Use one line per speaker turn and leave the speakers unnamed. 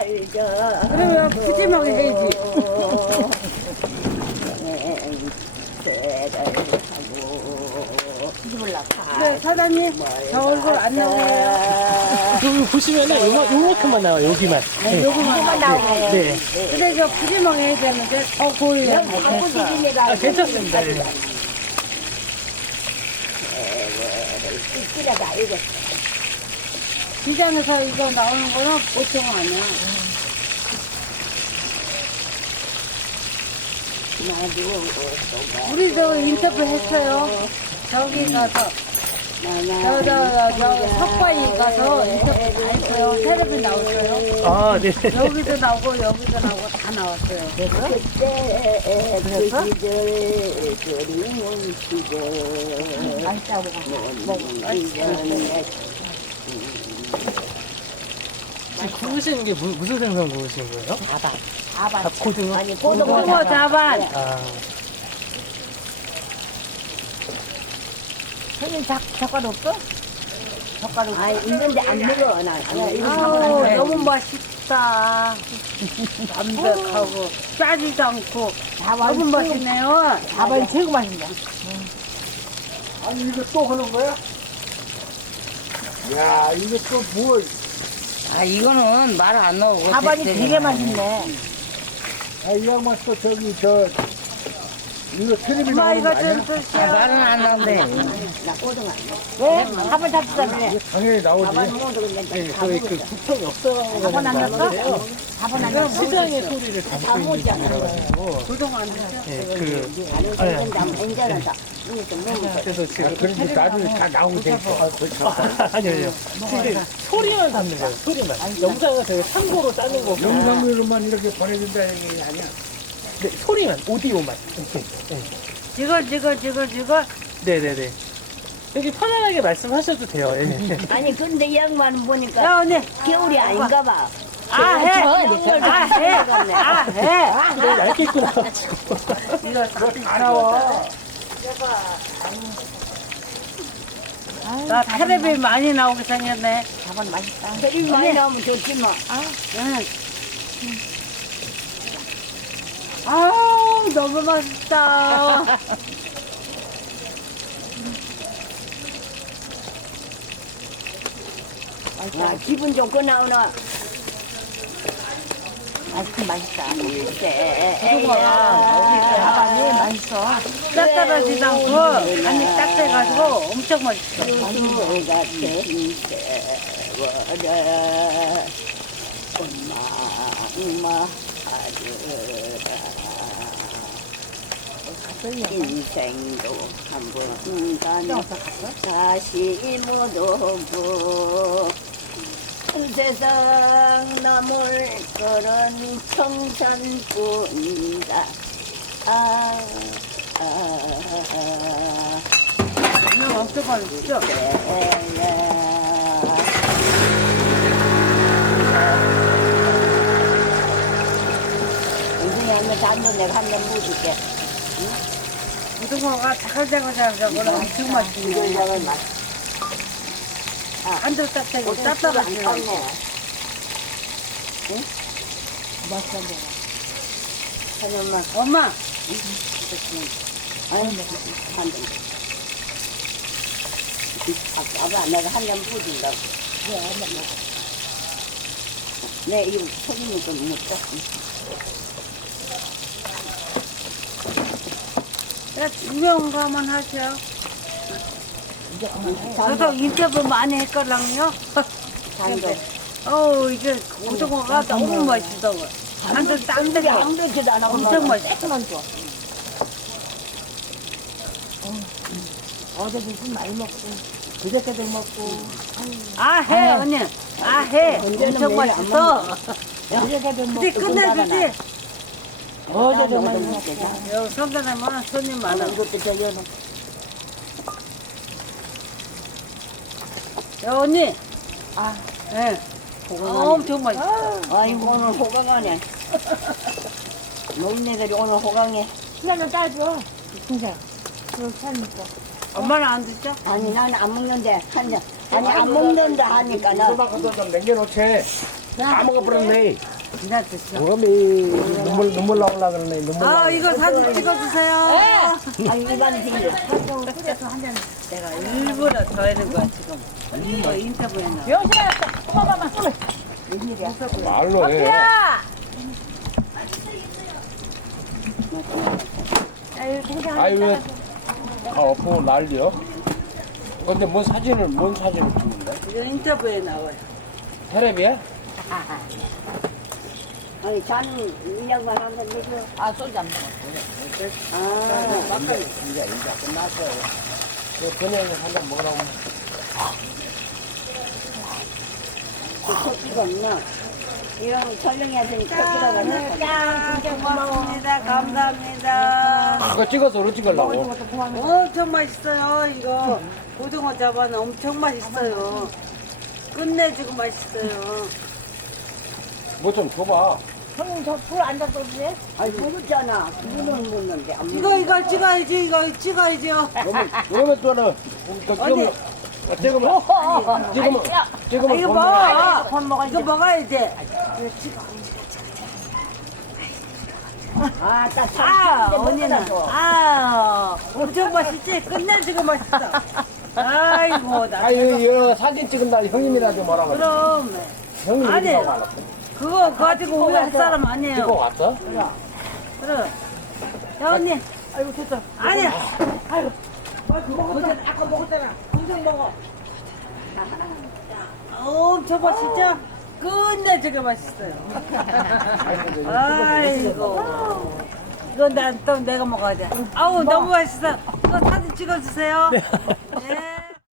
그러면 푸짐하게 해야지. 네, 사장님, 저 얼굴 안 나오네요.
여기 보시면은 요만큼만 나와요, 여기만. 네.
요거만 나오네요.
네.
근데 이거 푸짐하게 해야 되는데, 보여요.
아, 괜찮습니다. 네.
시장에서 이거 나오는 거는 보통 아니야. 우리도 인터뷰 했어요. 저기 가서. 저 석바위 가서 인터뷰 다 했어요. 텔레비 나왔어요.
아, 네.
여기도 나오고 여기도 나오고 다 나왔어요. 그래서? 맛있다고
지금 구우시는 게 무슨 생선 구우신 거예요?
자반.
고등어?
아니, 고등어 자반.
아,
형님 젓가락 없어? 젓가락.
아, 있는데 안 먹어, 나.
아우, 너무 맛있다. 담백하고 짜지도 않고 너무 맛있네요.
밥이 최고 맛있네.
아니 이거 또 하는 거야? 야 이거 또 뭘?
아, 이거는 말 안 나오고.
밥알이 되게 맛있네.
아이 양반 또 저기 이거 텔레비
엄마
나오는
이거
거 아니야?
좀 드세요.
말은 안 나온대. 나 꼬등 안 먹어.
왜? 밥을 잡수자며.
당연히 나오지.
네, 저희 그 국평이 없어가지고.
밥은 안 넣었어?
요
밥은 안
이건
넣었어?
시장의 소리를 담고 있는 중이라가지고.
고등어 안 드세요?
네,
아니, 괜찮아. 이거 좀 먹어.
그래서
아,
지금.
그런데 나중에 다 나오게 돼 있어.
아니요. 근데 소리만 담는 거예요, 소리만. 영상은 저희가 참고로 짜는 거고.
영상으로만 이렇게 보내준다는 게 아니야.
네, 소리만, 오디오만. 이렇게. 네.
지글.
네네네. 여기 편안하게 말씀하셔도 돼요. 예.
아니, 근데 이 양반은 보니까
야, 언니.
겨울이 아닌가 봐.
해.
너무 얇게 입고 나와가지고.
그거 다 나와.
나 텔레비 많이 나오게 생겼네.
밥은 맛있다. 텔레비 많이 나오면 좋지 뭐.
응. 아우, 너무 맛있다.
야, 기분 좋고 나오나. 맛있다.
밥알이 맛있어. 짭짤하지도 않고, 간이 딱 돼가지고 엄청 맛있어.
인생도 한 번간 다시 못 오고 세상 남을 그런 청산뿐이다.
이거 엄청 맛있죠?
이분이 하면 단돈 내가 한 번 묻을게.
고등어가 자글자글자글 엄청 맛있네.
이런 맛.
한도 딱딱이
안
짭짤하지.
탔네. 사장님만,
엄마,
아유, 한 번. 아빠, 내가 한 번 묻으려고. 네, 이거 소금을 좀 묻자.
야, 중요한 거만 하세요. 저도 인터뷰 많이 했거든요.
단돈.
이게 고등어가 너무 맛있어. 한도 딱딱해.
아무렇지도 안 하고
엄청 맛있어.
조금만 줘. 어제도 술 많이 먹고 그저께도 먹고
해, 언니. 해. 엄청 맛있어.
그저께도 먹고
근데 끝내주지.
어제도 많이 먹고
여기 성전에만 손님 많아.
이것도 저기
야, 언니.
아,
예. 엄청 맛있어.
아이고 오늘 호강하네. 노인네들이 오늘 호강해.
시간을 따줘.
진짜.
엄마는 안 듣죠?
아니 나는 안 먹는데 한 잔. 아니 안 먹는다 하니까 나
소박 갖다 좀 남겨놓지. 다 먹어버렸네.
이나 드시오.
그럼이 눈물 나올라 그러네. 눈물
아,
나올라.
이거 사진 찍어주세요.
아니 일반 생일.
끓여서 한 잔. 내가 일부러 더 하는 거야, 지금. 이거 인터뷰에 나.
영신아, 꼬마마마.
말로 해. 아유 왜 엎고 난리여? 근데 뭔 사진을 찍는데?
이거 인터뷰에 나와요.
테레비야?
아니 자는 인력만 한번 해줘.
아, 소주 안 먹어.
이제 끝났어. 그냥 한잔 먹으라고.
그 커피가 없나? 이런 거 설명해야 되니까 커피가 없나?
짠! 고맙습니다. 감사합니다.
그거 찍어서 어디 찍으려고?
엄청 맛있어요, 이거. 고등어 잡아는 엄청 맛있어요. 끝내주고 맛있어요.
뭐 좀 줘봐.
형님, 저불안 잡숴주세요?
아니 모르잖아. 물은 묻는데 안
이거 찍어야지, 이거 찍어야죠.
그러면 또는
어디?
찍으면
이거 먹어. 이거 먹어야 돼.
아딱
언니는. 엄청 맛있지? 끝내주고 맛있어. 아이고, 나.
이거 사진 찍은다 형님이라도 뭐라 그래.
그럼.
형님
아니.
이라고 알았어.
그거 가지고 오해 할 사람
찍고
아니에요.
왔어?
그래. 야, 언니. 아이고, 됐어. 아니야. 아이고. 아까 먹었잖아. 동생 먹어. 엄청 맛있죠? 끝내주게 맛있어요. 아이고. 이건 또 내가 먹어야 돼. 아우, 너무 맛있어. 이거 사진 찍어주세요. 네.